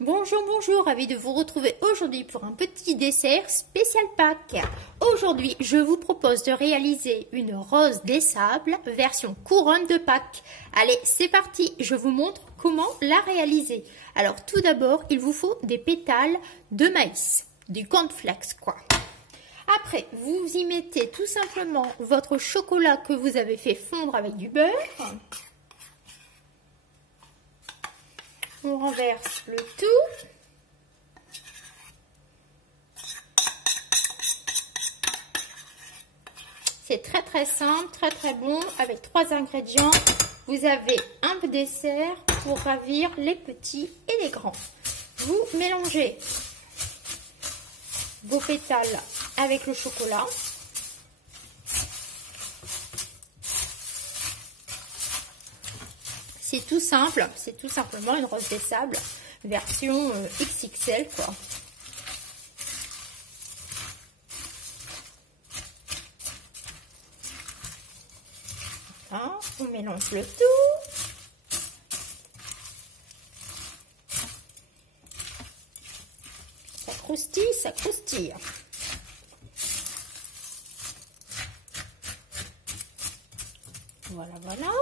Bonjour, bonjour, ravi de vous retrouver aujourd'hui pour un petit dessert spécial Pâques. Aujourd'hui, je vous propose de réaliser une rose des sables version couronne de Pâques. Allez, c'est parti, je vous montre comment la réaliser. Alors tout d'abord, il vous faut des pétales de maïs, du cornflakes quoi. Après, vous y mettez tout simplement votre chocolat que vous avez fait fondre avec du beurre. On renverse le tout. C'est très simple, très bon. Avec 3 ingrédients, vous avez un dessert pour ravir les petits et les grands. Vous mélangez vos pétales avec le chocolat. C'est tout simple, c'est tout simplement une rose des sables version XXL quoi. Voilà, on mélange le tout. Ça croustille, ça croustille. Voilà, voilà.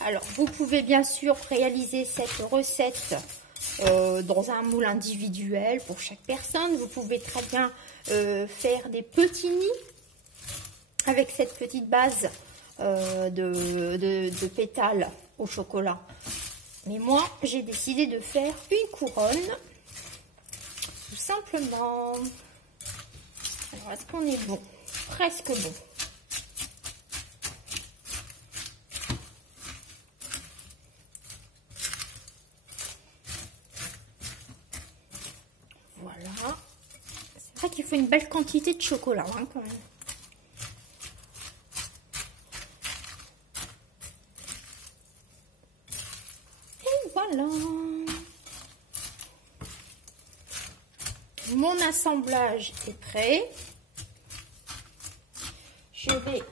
Alors, vous pouvez bien sûr réaliser cette recette dans un moule individuel pour chaque personne. Vous pouvez très bien faire des petits nids avec cette petite base de pétales au chocolat. Mais moi, j'ai décidé de faire une couronne, tout simplement. Alors, est-ce qu'on est bon? Presque bon. Voilà. C'est vrai qu'il faut une belle quantité de chocolat hein, quand même. Et voilà. Mon assemblage est prêt. Je vais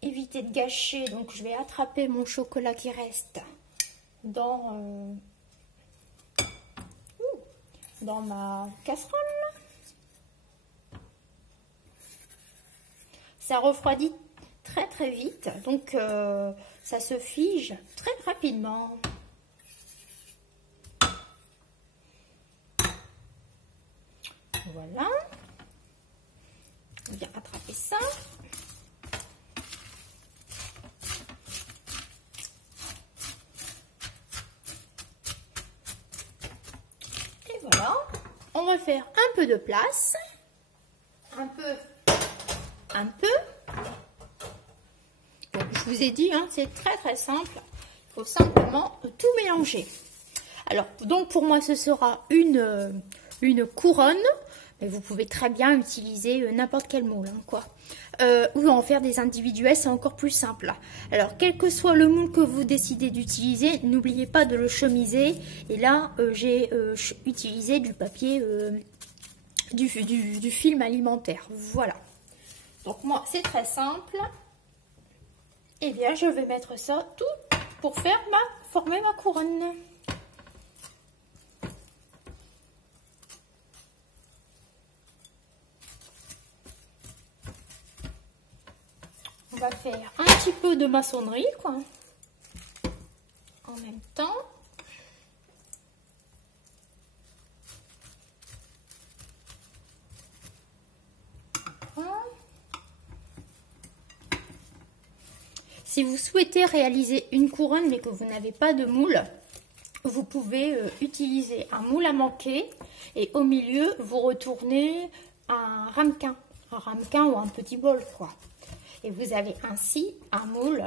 éviter de gâcher, donc je vais attraper mon chocolat qui reste dans ma casserole. Ça refroidit très vite, donc ça se fige très rapidement. Voilà. On vient attraper ça. Et voilà. On va faire un peu de place. Un peu. Donc, je vous ai dit, hein, c'est très simple. Il faut simplement tout mélanger. Alors, donc pour moi, ce sera une couronne. Mais vous pouvez très bien utiliser n'importe quel moule, hein, quoi. Ou en faire des individuels, c'est encore plus simple. Alors, quel que soit le moule que vous décidez d'utiliser, n'oubliez pas de le chemiser. Et là, j'ai utilisé du papier, du film alimentaire. Voilà. Donc moi, c'est très simple. Et bien, je vais mettre ça tout pour former ma couronne. On va faire un petit peu de maçonnerie, quoi. En même temps. Voilà. Si vous souhaitez réaliser une couronne mais que vous n'avez pas de moule, vous pouvez utiliser un moule à manquer et au milieu, vous retournez un ramequin ou un petit bol, quoi. Et vous avez ainsi un moule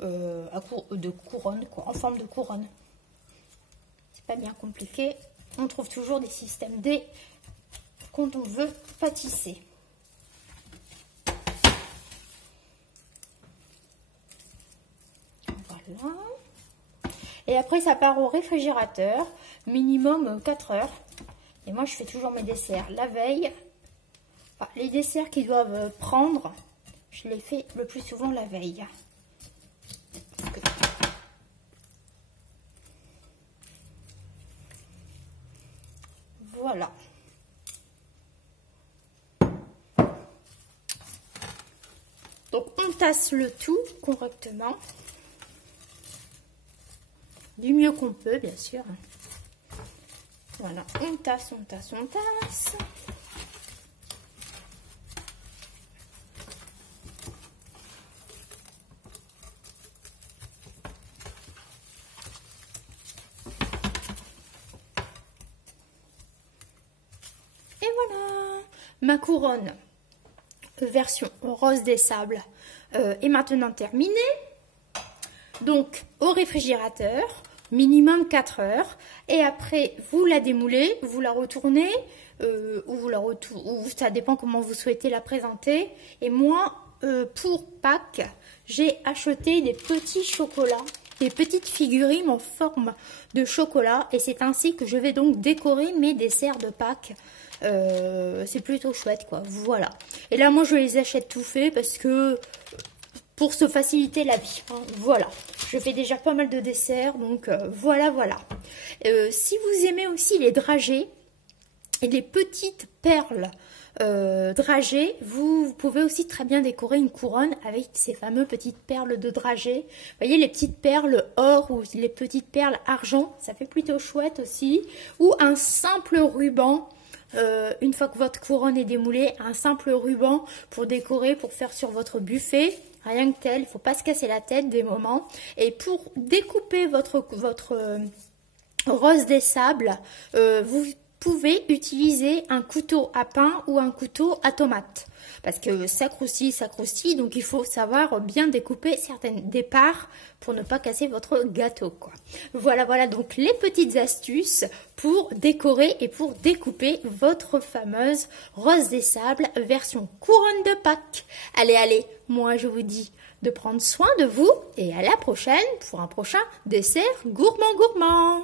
de couronne, quoi, en forme de couronne. C'est pas bien compliqué. On trouve toujours des systèmes D quand on veut pâtisser. Voilà. Et après, ça part au réfrigérateur, minimum 4 heures. Et moi, je fais toujours mes desserts la veille. Enfin, les desserts qui doivent prendre, je les fais le plus souvent la veille. Voilà. Donc on tasse le tout correctement. Du mieux qu'on peut, bien sûr. Voilà, on tasse, on tasse, on tasse. Et voilà, ma couronne version rose des sables est maintenant terminée. Donc au réfrigérateur, minimum 4 heures. Et après, vous la démoulez, vous la retournez, ou ça dépend comment vous souhaitez la présenter. Et moi, pour Pâques, j'ai acheté des petits chocolats, des petites figurines en forme de chocolat. Et c'est ainsi que je vais donc décorer mes desserts de Pâques. C'est plutôt chouette, quoi. Voilà. Et là, moi, je les achète tout fait parce que pour se faciliter la vie. Hein, voilà. Je fais déjà pas mal de desserts, donc voilà, voilà. Si vous aimez aussi les dragées et les petites perles dragées, vous pouvez aussi très bien décorer une couronne avec ces fameuses petites perles de dragées. Vous voyez, les petites perles or ou les petites perles argent, ça fait plutôt chouette aussi. Ou un simple ruban. Une fois que votre couronne est démoulée, un simple ruban pour décorer, pour faire sur votre buffet, rien que tel, il ne faut pas se casser la tête des moments. Et pour découper votre rose des sables, vous pouvez utiliser un couteau à pain ou un couteau à tomate. Parce que ça croustille, donc il faut savoir bien découper des parts pour ne pas casser votre gâteau, quoi. Voilà, voilà donc les petites astuces pour décorer et pour découper votre fameuse rose des sables version couronne de Pâques. Allez, allez, moi je vous dis de prendre soin de vous et à la prochaine pour un prochain dessert gourmand.